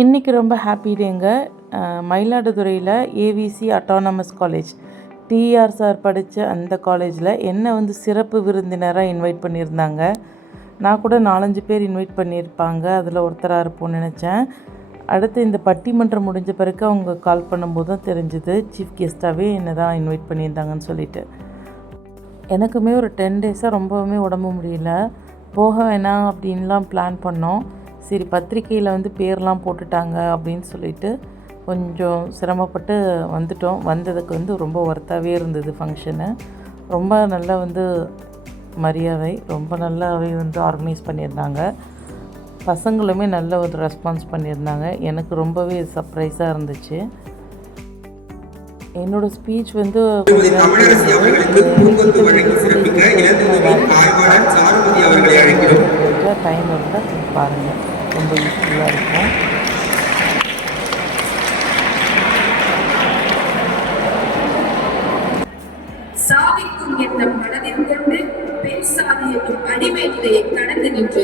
இன்றைக்கி ரொம்ப ஹாப்பி டேங்க. மயிலாடுதுறையில் AVC autonomous college TR sir படித்த அந்த காலேஜில் என்னை வந்து சிறப்பு விருந்தினராக இன்வைட் பண்ணியிருந்தாங்க. நான் கூட நாலஞ்சு பேர் இன்வைட் பண்ணியிருப்பாங்க. அதில் ஒருத்தராக இருப்போம்னு நினச்சேன். அடுத்து இந்த பட்டிமன்றம் முடிஞ்ச பிறகு அவங்க கால் பண்ணும்போது தான் தெரிஞ்சுது. சீஃப் கெஸ்ட்டாகவே என்னை தான் இன்வைட் பண்ணியிருந்தாங்கன்னு சொல்லிட்டு. எனக்குமே ஒரு டென் டேஸாக ரொம்பவுமே உடம்பு முடியல. போக வேணாம் அப்படின்லாம் பிளான் பண்ணோம். சரி பத்திரிக்கையில் வந்து பேர்லாம் போட்டுட்டாங்க அப்படின்னு சொல்லிட்டு கொஞ்சம் சிரமப்பட்டு வந்துட்டோம். வந்ததுக்கு வந்து ரொம்ப ஒர்த்தாகவே இருந்தது ஃபங்க்ஷனு ரொம்ப நல்லா வந்து மரியாதை ரொம்ப நல்லாவே வந்து ஆர்கனைஸ் பண்ணியிருந்தாங்க. பசங்களுமே நல்ல ஒரு ரெஸ்பான்ஸ் பண்ணியிருந்தாங்க. எனக்கு ரொம்பவே சர்ப்ரைஸாக இருந்துச்சு. என்னோட ஸ்பீச் வந்து டைம் இருந்தால் பாருங்கள் ரொம்ப யூஸ்ஃபுல்லாக இருக்கும். சாதிக்கும் என்ற மனதில் கொண்டு பெண் சாதியத்தின் அடிமை நிலையை கடந்து நின்று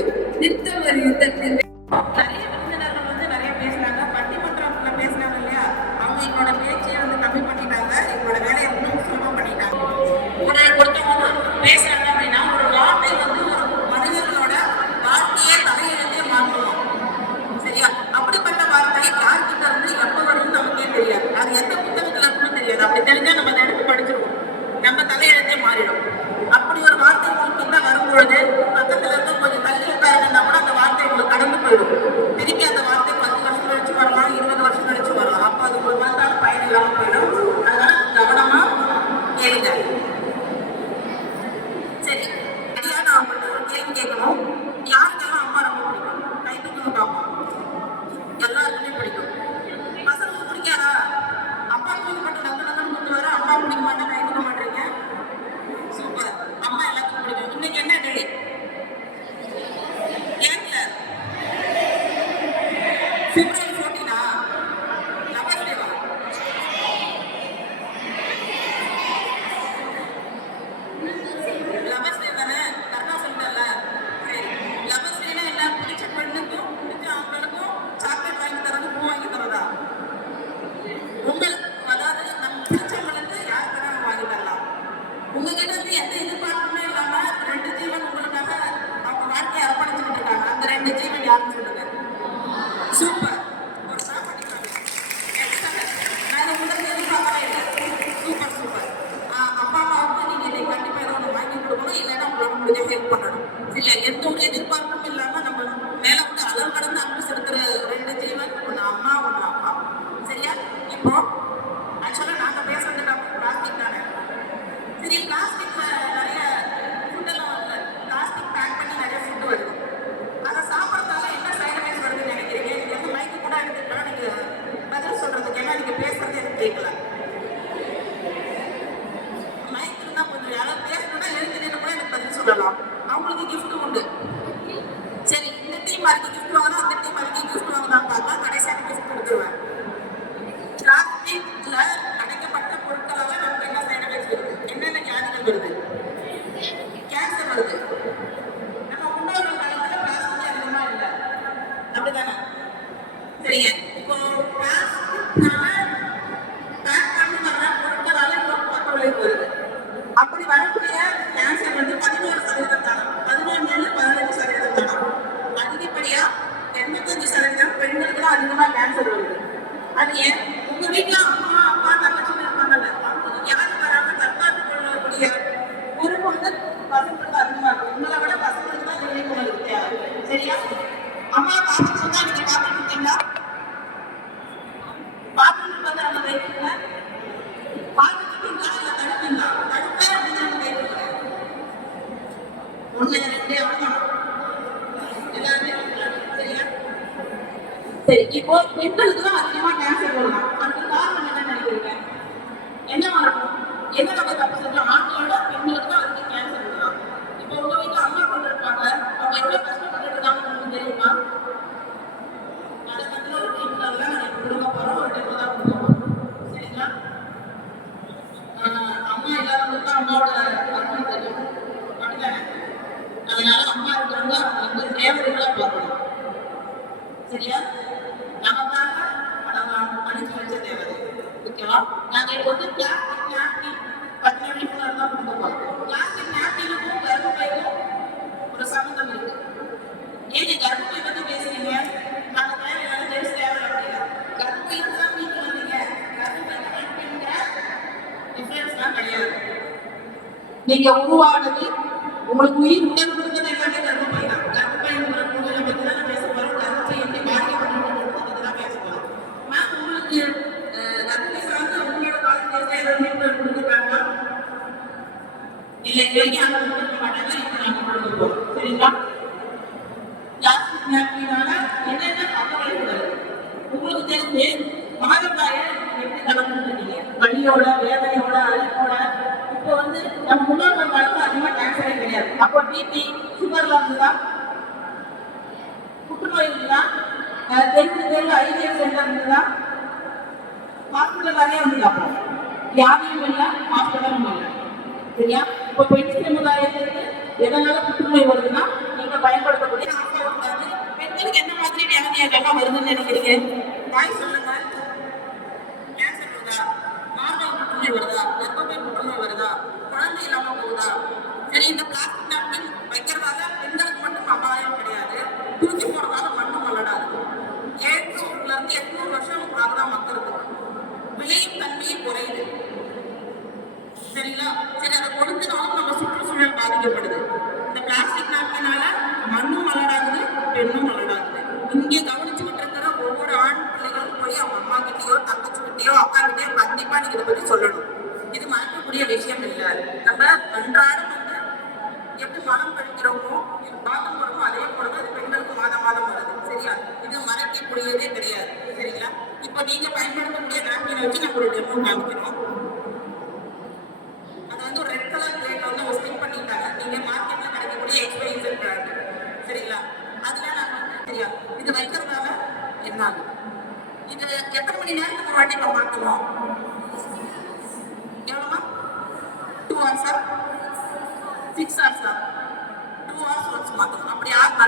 Brilliant. நீங்க உருவானது உங்களுக்கு உயிர் உடல் கொடுத்ததுனாலே கர்ப்பப்பை தான் கர்ப்பப்பைங்கிற நூலை பற்றி மேம் உங்களுக்கு கர்ப்பப்பை சார்ந்து உங்களோட காலத்தில் ஏதாவது இல்லை யாரும் மாட்டாங்க சரிங்களா? ஜாஸ்தி அப்படின்னால என்னென்ன உங்களுக்கு தெரிஞ்சு மாதம் எப்படி கலந்துருக்கீங்க வழியோட வேதனையோட முன்னோர்கள் காலத்தில் அதிகமாக கேன்சரே கிடையாது. அப்போ பிபி சுகர்லாம் இருந்ததா புற்றுநோய் இருந்ததா தெற்கு தெரு ஐவிஎஃப் சென்டர் இருந்ததா ஹாஸ்பிட்டல் தானே வந்தது? அப்போ வியாதியும் இல்லை ஹாஸ்பிட்டலும் இல்லை. சரியா? இப்போ பெண் சமுதாயத்திற்கு எதனால புற்றுநோய் வருதுன்னா நீங்க பயன்படுத்தக்கூடிய பெண்களுக்கு என்ன மாதிரி வியாதியாக வருதுன்னு நினைக்கிறீங்க? தாய் சொல்லுங்க கேன்சர் வருதா? மார்பல் புற்றுநோய் வருதா? aprenda a tá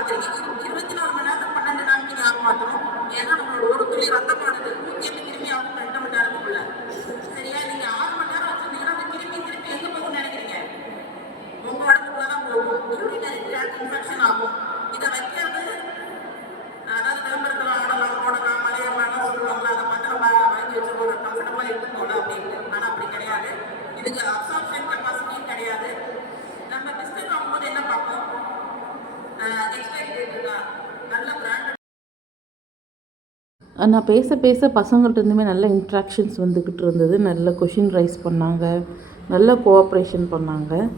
ஆச்சரிக்கை இருபத்தி நாலு மணி நேரத்துக்கு பன்னெண்டு நாளைக்கு ஞாபகம் மாற்றணும் ஏன்னா நம்மளோட ஒரு துளி ரத்தம் நான் பேச பேச பசங்கள்கிட்டருந்துமே நல்ல இன்ட்ராக்ஷன்ஸ் வந்துக்கிட்டு இருந்தது. நல்ல கொஷின் ரைஸ் பண்ணாங்க. நல்ல கோஆப்ரேஷன் பண்ணாங்க.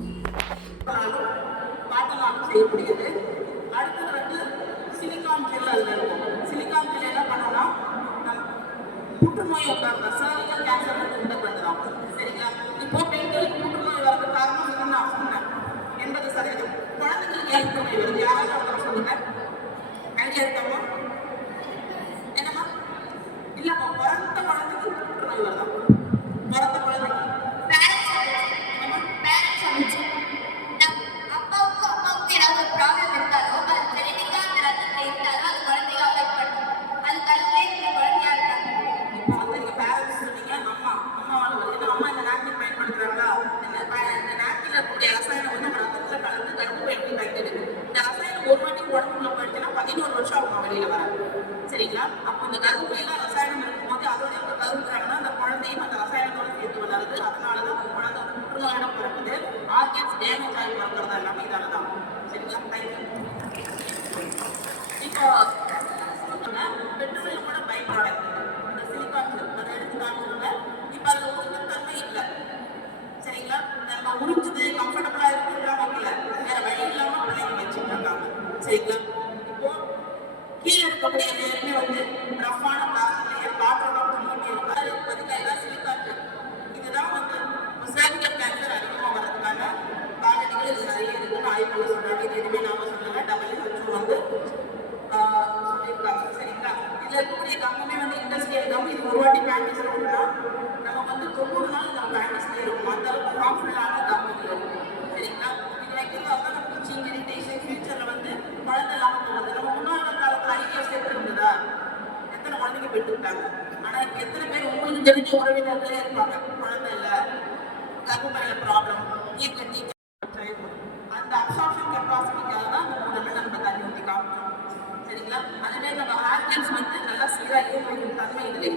அதிகாரி வர்க்கறதா எல்லாமே இதால தான் சரிங்களா தேங்க்யூ தெரிஞ்ச உறவினர்களே இருப்பாங்க குழந்தை இல்லை கருமையில ப்ராப்ளம் ஈர்க்கட்டி அந்த அப்சார்ப்ஷன் கெப்பாசிட்டிக்காக தான் அந்த உடம்பு நம்ம தண்ணி ஊற்றி காமிச்சோம் சரிங்களா அதுவே நம்ம ஆர்கன்ஸ் வந்து நல்லா சீராக இருக்கும் தன்மை இல்லை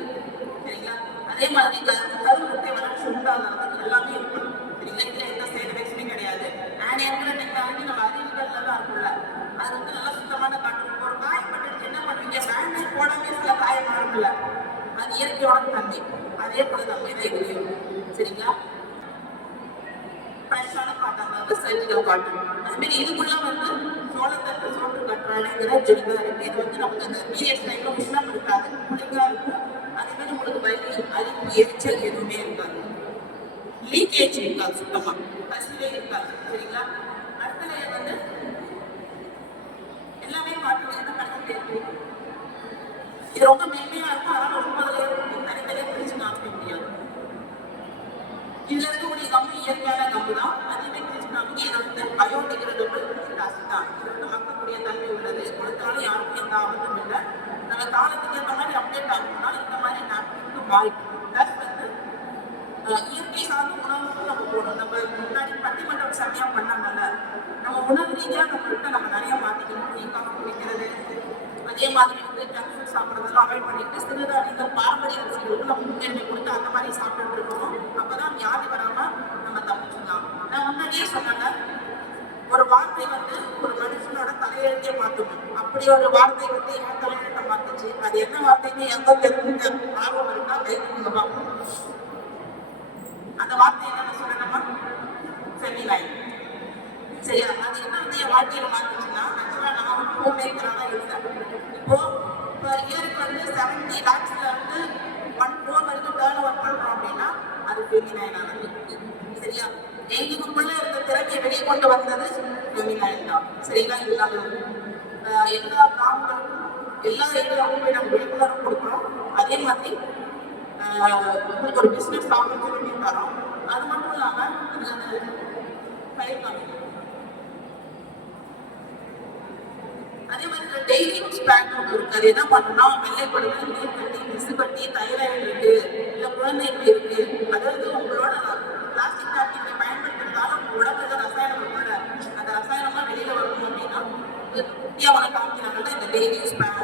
சரிங்களா அதே மாதிரி கருமுட்டை வளர்ச்சி உண்டாகிறதுக்கு எல்லாமே இருக்கும் சரிங்களா இதில் எந்த சைடு எஃபெக்ட்ஸுமே கிடையாது அண்ட் எங்கிற டெக்னாலஜி நம்ம அறிவியல்ல தான் இருக்கும்ல அது வந்து நல்லா சுத்தமான காட்டு ஒரு காயம் பண்ணிடுச்சு என்ன பண்ணுவீங்க பேண்டேஜ் போடாமல் சில காயம் வரும்ல இயற்கையோட தன்மை அதே போல நம்ம இதை இதுலையும் சரிங்களா? ஃப்ரெஷ்ஷான காட்டன் வந்து சர்ஜிக்கல் காட்டன் அதுமாரி இதுக்குள்ள வந்து சோளத்தட்டு சோற்று கட்டுறாங்கிற ஜெலிகா இருக்கு. இது வந்து நமக்கு அந்த பீரியட்ஸ் டைம்ல உஷ்ணம் இருக்காது குளிங்கா இருக்கும். அதே மாதிரி உங்களுக்கு வலி அரிப்பு எரிச்சல் எதுவுமே இருக்காது. லீக்கேஜ் இருக்காது சுத்தமா. பசிலே இருக்காது. சரிங்களா? அடுத்த layer வந்து எல்லாமே காட்டன் என்ன கணக்கு இருக்கு இது ரொம்ப மென்மையா இருக்கும் அதனால ரொம்ப தனித்தனியா பிரிச்சு காமிக்க முடியாது இதுல இருக்கக்கூடிய கம்பு இயற்கையான கம்பு தான் அதுவே பிரிச்சு காமிக்க இது வந்து பயோடிகிரேடபிள் தான் இது வந்து மக்கக்கூடிய தன்மை உள்ளது கொடுத்தாலும் யாருக்கும் எந்த ஆபத்தும் இல்லை நம்ம காலத்துக்கு ஏற்ற மாதிரி அப்டேட் ஆகணும்னா இந்த மாதிரி நாப்கின்க்கு மாறிக்கும் வாங்கி சாப்பிட்டு இருக்கோம் அப்பதான் வியாதி வராம நம்ம தப்பிச்சுக்கலாம். நான் முன்னாடியே சொன்னாங்க ஒரு வார்த்தை வந்து ஒரு மனுஷனோட தலையெழுத்தே மாத்தும் அப்படி ஒரு வார்த்தை வந்து என் தலையெழுத்த மாத்துச்சு. அது என்ன வார்த்தைன்னு எந்த தெரிஞ்சுக்க ஆர்வம் இருக்கா? கைதுங்க பார்ப்போம் அந்த வார்த்தை என்னன்னு சொல்லணுமா ஃபெமினைன் சரியா அது என்ன வந்து என் வாழ்க்கையில மாத்துச்சுன்னா ஆக்சுவலா நான் வந்து ஹோம் மேக்கரா தான் இருந்தேன். இப்போ இயருக்கு வந்து செவன்டி லேக்ஸ்ல வந்து ஒன் டேர்ன் ஓவர் பண்றோம் அப்படின்னா அது ஃபெமினைனானது சரியா? எங்களுக்குள்ள இருந்த திறமையை வெளியே கொண்டு வந்தது ஃபெமினைன் தான் சரிங்களா? இல்லாம ஆஹ் எல்லா கிராமங்களுக்கும் எல்லா ஏரியாவுக்கும் போய் நம்ம விழிப்புணர்வு கொடுக்குறோம். அதே மாதிரி ஆஹ் உங்களுக்கு ஒரு பிஸ்னஸ் ஆப்பர்ச்சுனிட்டி தரோம். அது மட்டும் இல்லாமல் இதுல அதே மாதிரி டெய்லி யூஸ் பேக் ஒன்று இருக்குது அது என்ன பண்ணணும்னா வெள்ளைப்படுது நீர் கட்டி மிசு தைராய்டு தைராய்டு இந்த குழந்தைகள் குழந்தைங்க இருக்கு. அதாவது உங்களோட பிளாஸ்டிக் நாப்கினை பயன்படுத்துறதால உங்க உடம்புல ரசாயனம் இருக்குல்ல அந்த ரசாயனமா வெளியில வரணும் அப்படின்னா முக்கியமான காமிக்கிறாங்கல்ல இந்த டெய்லி யூஸ் பேக்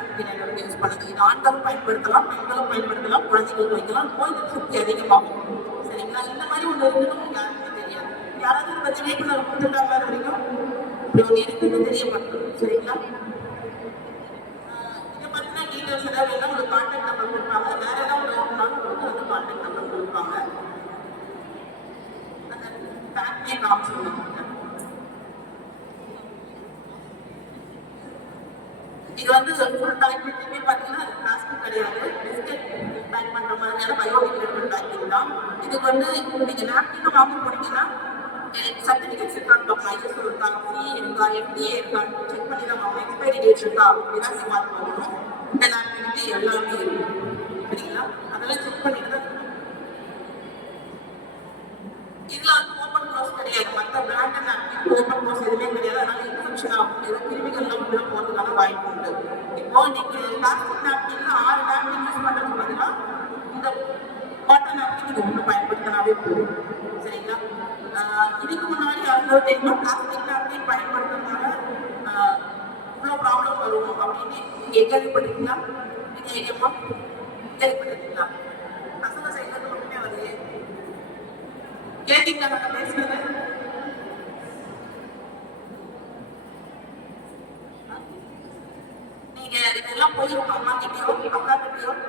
யூஸ் பண்ணுது. இது ஆண்களும் பயன்படுத்தலாம் பெண்களும் பயன்படுத்தலாம் குழந்தைகளுக்கு வைக்கலாம் நோய் திருப்தி அதிகமாகும். சரிங்களா? இந்த மாதிரி ஒன்று இருக்குன்னு யாருக்குமே தெரியாது. யாராவது இதை பத்தி விழிப்புணர்வு கொடுத்துருக்காங்களா வரைக்கும் இப்படி ஒன்று இருக்குன்னு தெரிய மாட்டோம் சரிங்களா இதை பத்தின டீட்டெயில்ஸ் ஏதாவது வேணா உங்களுக்கு கான்டாக்ட் நம்பர் கொடுப்பாங்க வேற ஏதாவது டவுட்னாலும் உங்களுக்கு வந்து கான்டாக்ட் நம்பர் கொடுப்பாங்க அந்த பேக்னே காமிச்சிருவாங்க இது வந்து ஃபுல் பேக்கேஜுமே பார்த்தீங்கன்னா அது பிளாஸ்டிக் கிடையாது பிஸ்கட் பேக் பண்ணுற மாதிரியான பயோடிகிரேடபிள் பேக்கிங் தான் இதுக்கு வந்து நீங்கள் நாப்கின் ஆஃபர் போனீங்கன்னா சர்டிஃபிகேட்ஸ் இருக்கான்னு பார்க்கலாம் ஐஎஸ்ஓ இருக்காங்க சிஏ இருக்கா எம்டிஏ இருக்கா செக் பண்ணி தான் எக்ஸ்பைரி டேட் இருக்கா அப்படிதான் நீங்கள் பார்த்து வாங்கணும் இந்த நாப்கினுக்கு எல்லாமே இருக்கும் சரிங்களா அதெல்லாம் செக் பண்ணிட்டு தான் இதுல வந்து ஓப்பன் க்ளோஸ் கிடையாது மற்ற பிராண்ட் நாப்கின் ஓப்பன் க்ளோஸ் எதுவுமே கிடையாது அதனால இன்ஃபெக்ஷன் ஆகும் இது கிருமிகள்லாம் உள்ள போறதுக்கான வாய்ப்பு உண்டு இப்போ நீங்க பிளாஸ்டிக் நாப்கின்ல ஆறு நாப்கின் யூஸ் பண்றதுக்கு பதிலா இந்த காட்டன் நாப்கின் இது ஒன்று பயன்படுத்தினாவே போதும் சரிங்களா ஆஹ் இதுக்கு பார்த்தீங்கன்னா பிளாஸ்டிக் நாப்கின் பயன்படுத்துறதுனால ஆஹ் இவ்வளோ ப்ராப்ளம் வரும் அப்படின்னு நீங்க கேள்விப்பட்டிருக்கீங்களா? நீங்கள் ஐடியமா கேள்விப்பட்டிருக்கீங்களா? பசங்க சைட்ல ஒன்றுமே மட்டுமே வருது. கேட்டீங்களா நாங்கள் பேசுறது நீங்க இதெல்லாம் போய் உங்க அம்மா கிட்டயோ அக்கா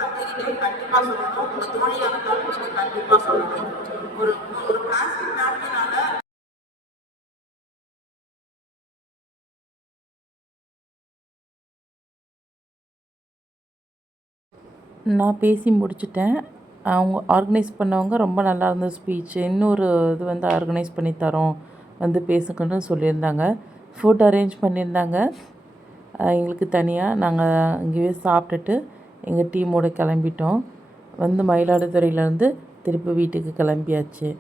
தங்கை கண்டிப்பா சொல்லணும். உங்க இருந்தாலும் நீங்க சொல்லணும். ஒரு ஒரு பிளாஸ்டிக் நாப்கினால நான் பேசி முடிச்சிட்டேன். அவங்க ஆர்கனைஸ் பண்ணவங்க ரொம்ப நல்லா இருந்தது ஸ்பீச் இன்னொரு இது வந்து ஆர்கனைஸ் பண்ணி தரோம். வந்து பேசுங்கன்னு சொல்லியிருந்தாங்க. ஃபுட் அரேஞ்ச் பண்ணியிருந்தாங்க. எங்களுக்கு தனியாக நாங்கள் இங்கேயே சாப்பிட்டுட்டு எங்கள் டீமோட கிளம்பிட்டோம். வந்து மயிலாடுதுறையிலேருந்து திருப்பி வீட்டுக்கு கிளம்பியாச்சு.